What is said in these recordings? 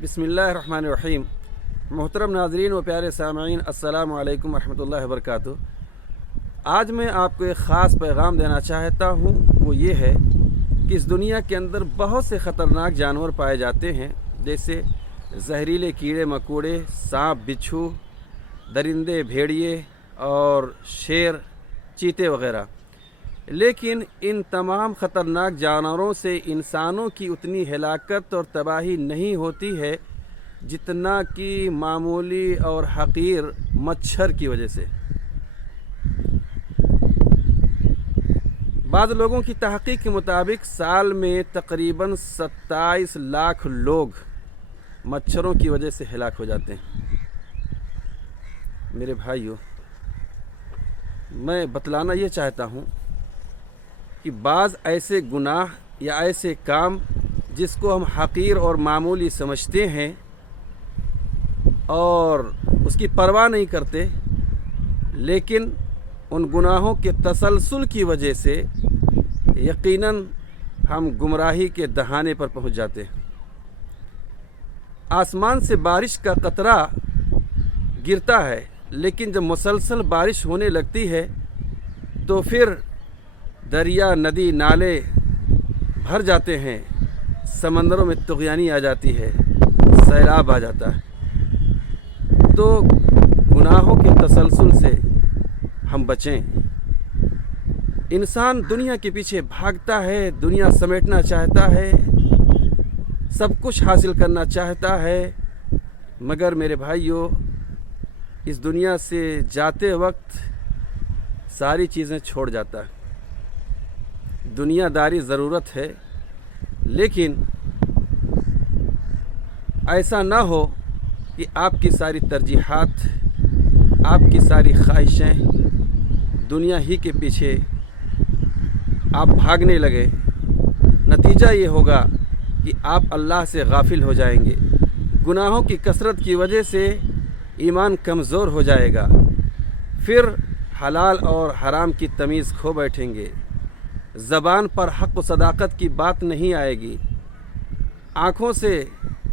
बिस्मिल्लाहिर्रहमानिर्रहीम। मोहतरम नाज़रीन व प्यारे सामईन, अस्सलामु अलैकुम वरहमतुल्लाहि वबरकातुहू। आज मैं आपको एक ख़ास पैगाम देना चाहता हूँ। वो ये है कि इस दुनिया के अंदर बहुत से ख़तरनाक जानवर पाए जाते हैं, जैसे जहरीले कीड़े मकोड़े, सांप बिच्छू, दरिंदे भेड़िए और शेर, चीते वग़ैरह। लेकिन इन तमाम ख़तरनाक जानवरों से इंसानों की उतनी हलाकत और तबाही नहीं होती है जितना कि मामूली और हक़ीर मच्छर की वजह से। बाद लोगों की तहक़ीक़ के मुताबिक साल में तकरीबन 27 लाख लोग मच्छरों की वजह से हलाक हो जाते हैं। मेरे भाइयों, मैं बतलाना ये चाहता हूँ कि बाज़ ऐसे गुनाह या ऐसे काम जिसको हम हक़ीर और मामूली समझते हैं और उसकी परवाह नहीं करते, लेकिन उन गुनाहों के तसलसल की वजह से यकीनन हम गुमराही के दहाने पर पहुंच जाते हैं। आसमान से बारिश का कतरा गिरता है, लेकिन जब मुसलसल बारिश होने लगती है तो फिर दरिया, नदी, नाले भर जाते हैं, समंदरों में तुग़यानी आ जाती है, सैलाब आ जाता है। तो गुनाहों के तसलसल से हम बचें। इंसान दुनिया के पीछे भागता है, दुनिया समेटना चाहता है, सब कुछ हासिल करना चाहता है, मगर मेरे भाइयों, इस दुनिया से जाते वक्त सारी चीज़ें छोड़ जाता है। दुनियादारी ज़रूरत है, लेकिन ऐसा ना हो कि आपकी सारी तरजीहात, आपकी सारी ख्वाहिशें दुनिया ही के पीछे आप भागने लगे। नतीजा ये होगा कि आप अल्लाह से गाफिल हो जाएंगे। गुनाहों की कसरत की वजह से ईमान कमज़ोर हो जाएगा। फिर हलाल और हराम की तमीज़ खो बैठेंगे। ज़बान पर हक़ व सदाक़त की बात नहीं आएगी। आँखों से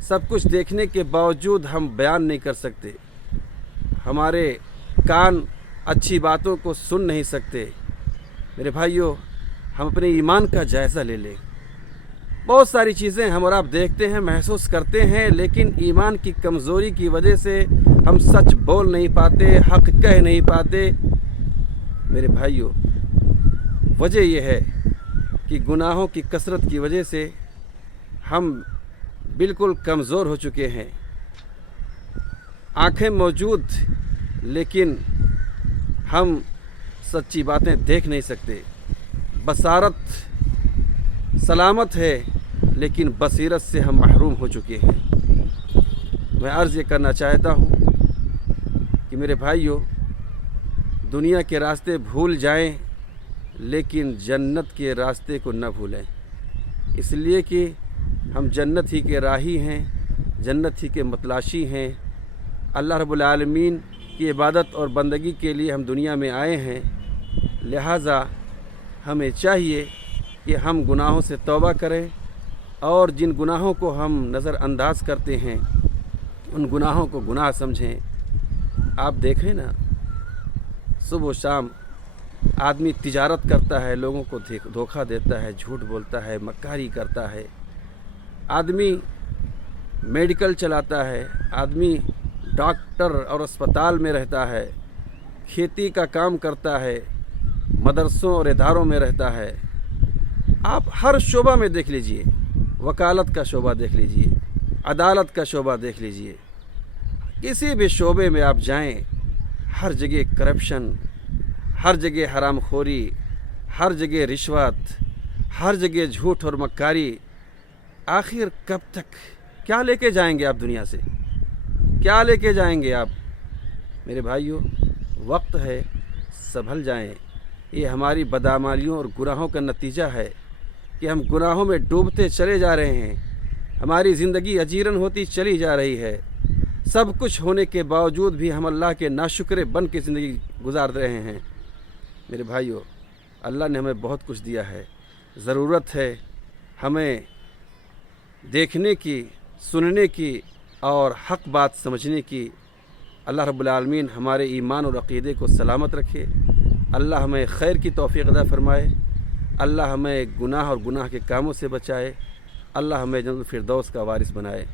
सब कुछ देखने के बावजूद हम बयान नहीं कर सकते। हमारे कान अच्छी बातों को सुन नहीं सकते। मेरे भाइयों, हम अपने ईमान का जायज़ा ले लें। बहुत सारी चीज़ें हम और आप देखते हैं, महसूस करते हैं, लेकिन ईमान की कमज़ोरी की वजह से हम सच बोल नहीं पाते, हक़ कह नहीं पाते। मेरे भाइयों, वजह यह है कि गुनाहों की कसरत की वजह से हम बिल्कुल कमज़ोर हो चुके हैं। आँखें मौजूद, लेकिन हम सच्ची बातें देख नहीं सकते। बसारत सलामत है, लेकिन बसीरत से हम महरूम हो चुके हैं। मैं अर्ज़ ये करना चाहता हूँ कि मेरे भाइयों, दुनिया के रास्ते भूल जाएं, लेकिन जन्नत के रास्ते को न भूलें। इसलिए कि हम जन्नत ही के राही हैं, जन्नत ही के मतलाशी हैं। अल्लाह रब्बुल आलमीन की इबादत और बंदगी के लिए हम दुनिया में आए हैं। लिहाजा हमें चाहिए कि हम गुनाहों से तौबा करें और जिन गुनाहों को हम नज़रअंदाज करते हैं उन गुनाहों को गुनाह समझें। आप देखें ना, सुबह शाम आदमी तिजारत करता है, लोगों को धोखा देता है, झूठ बोलता है, मक्कारी करता है। आदमी मेडिकल चलाता है, आदमी डॉक्टर और अस्पताल में रहता है, खेती का काम करता है, मदरसों और इदारों में रहता है। आप हर शोबा में देख लीजिए, वकालत का शोबा देख लीजिए, अदालत का शोबा देख लीजिए, किसी भी शोबे में आप जाएं, हर जगह करप्शन, हर जगह हरामखोरी, हर जगह रिश्वत, हर जगह झूठ और मक्कारी। आखिर कब तक? क्या लेके जाएंगे आप दुनिया से? क्या लेके जाएंगे आप? मेरे भाइयों, वक्त है, संभल जाएं। ये हमारी बदआमालियों और गुनाहों का नतीजा है कि हम गुनाहों में डूबते चले जा रहे हैं। हमारी ज़िंदगी अजीरन होती चली जा रही है। सब कुछ होने के बावजूद भी हम अल्लाह के नाशुक्रे बन के ज़िंदगी गुजार रहे हैं। मेरे भाइयों, अल्लाह ने हमें बहुत कुछ दिया है। ज़रूरत है हमें देखने की, सुनने की اور حق بات سمجھنے کی اللہ رب العالمین ہمارے ایمان اور عقیدے کو سلامت رکھے۔ اللہ ہمیں خیر کی توفیق عطا فرمائے۔ اللہ ہمیں گناہ اور گناہ کے کاموں سے بچائے۔ اللہ ہمیں جنت الفردوس کا وارث بنائے۔